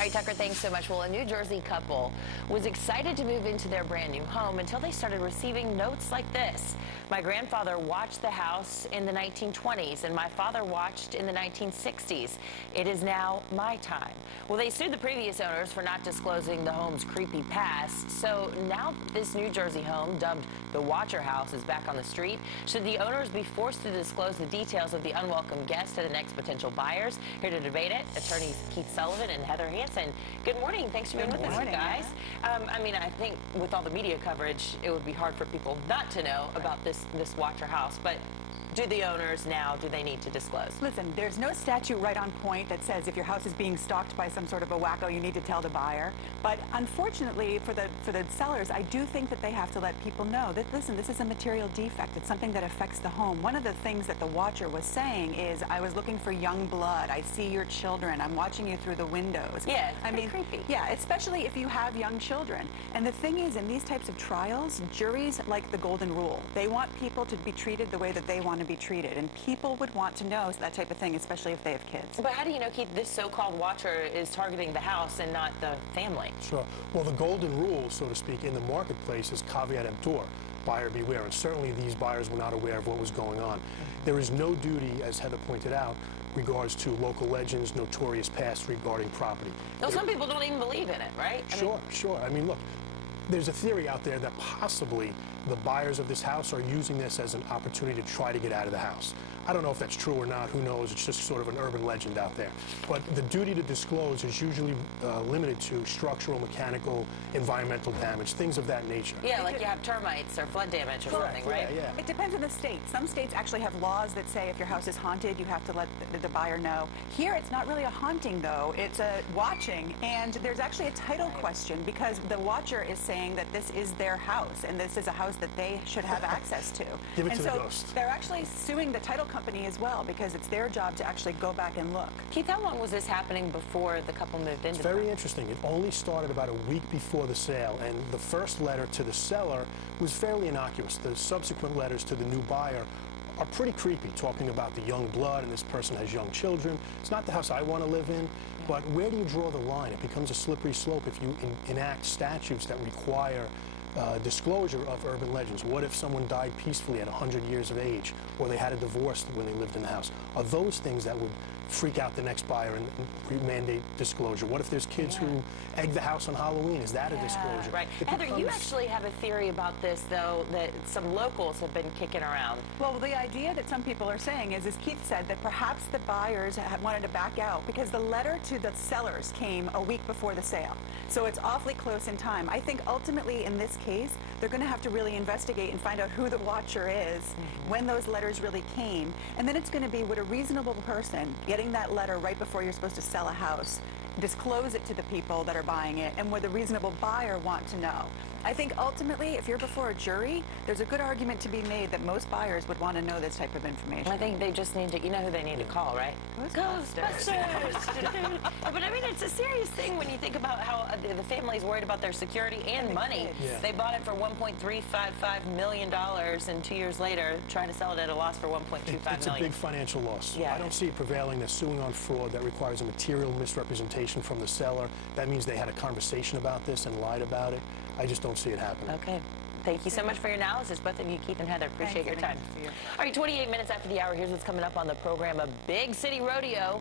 right, Tucker, thanks so much. Well, a New Jersey couple was excited to move into their brand new home until they started receiving notes like this. My grandfather watched the house in the 1920s, and my father watched in the 1960s. It is now my time. Well, they sued the previous owners for not disclosing the home's creepy past. So now this New Jersey home, dubbed the Watcher House, is back on the street. Should the owners be forced to disclose the details of the unwelcome guest to the next potential buyers? Here to debate it, attorneys Keith Sullivan and Heather Hansen. Good morning. Thanks for being with us, you guys. I mean, I think with all the media coverage, it would be hard for people not to know about this Watcher House, but do the owners now, do they need to disclose? Listen, there's no statute right on point that says if your house is being stalked by some sort of a wacko, you need to tell the buyer. But unfortunately for the sellers, I do think that they have to let people know that, listen, this is a material defect. It's something that affects the home. One of the things that the watcher was saying is, I was looking for young blood. I see your children. I'm watching you through the windows. Yeah, I mean, creepy. Yeah, especially if you have young children. And the thing is, in these types of trials, juries like the golden rule. They want people to be treated the way that they want to be treated, and people would want to know that type of thing, especially if they have kids. But how do you know, Keith, this so-called watcher is targeting the house and not the family? Sure. Well, the golden rule, so to speak, in the marketplace is caveat emptor, buyer beware, and certainly these buyers were not aware of what was going on. There is no duty, as Heather pointed out, regards to local legends, notorious past regarding property. No, some people don't even believe in it, right? Sure. I mean, look, there's a theory out there that possibly the buyers of this house are using this as an opportunity to try to get out of the house. I don't know if that's true or not, who knows, it's just sort of an urban legend out there. But the duty to disclose is usually limited to structural, mechanical, environmental damage, things of that nature. Yeah, like you have termites or flood damage or something, right? Yeah. It depends on the state. Some states actually have laws that say if your house is haunted, you have to let the buyer know. Here, it's not really a haunting, though. It's a watching, and there's actually a title question because the watcher is saying that this is their house, and this is a house that they should have access to. Give it to the ghost. They're actually suing the title company as well because it's their job to actually go back and look. Keith, how long was this happening before the couple moved into It's very interesting. It only started about a week before the sale, and the first letter to the seller was fairly innocuous. The subsequent letters to the new buyer are pretty creepy, talking about the young blood and this person has young children. It's not the house I want to live in, but where do you draw the line? It becomes a slippery slope if you enact statutes that require disclosure of urban legends. What if someone died peacefully at 100 years of age, or they had a divorce when they lived in the house? Are those things that would freak out the next buyer and mandate disclosure? What if there's kids who egg the house on Halloween? Is that a disclosure? Right. Heather, you actually have a theory about this, though, that some locals have been kicking around. Well, the idea that some people are saying is, as Keith said, that perhaps the buyers wanted to back out because the letter to the sellers came a week before the sale. So it's awfully close in time. I think ultimately in this case, they're going to have to really investigate and find out who the watcher is, when those letters really came, and then it's going to be, would a reasonable person getting that letter right before you're supposed to sell a house disclose it to the people that are buying it, and would the reasonable buyer want to know? I think ultimately, if you're before a jury, there's a good argument to be made that most buyers would want to know this type of information. I think they just need to, you know who they need to call, right? Ghostbusters! But I mean, it's a serious thing when you think about how the family's worried about their security and money. They bought it for $1.355 million, and 2 years later, trying to sell it at a loss for $1.25 million. It's a big financial loss. Yeah. I don't see it prevailing. They're suing on fraud. That requires a material misrepresentation from the seller. That means they had a conversation about this and lied about it. I just don't see it happening. Okay. Thank you so much for your analysis, both of you, Keith and Heather. Appreciate your time. All right, 28 minutes after the hour, here's what's coming up on the program. A big city rodeo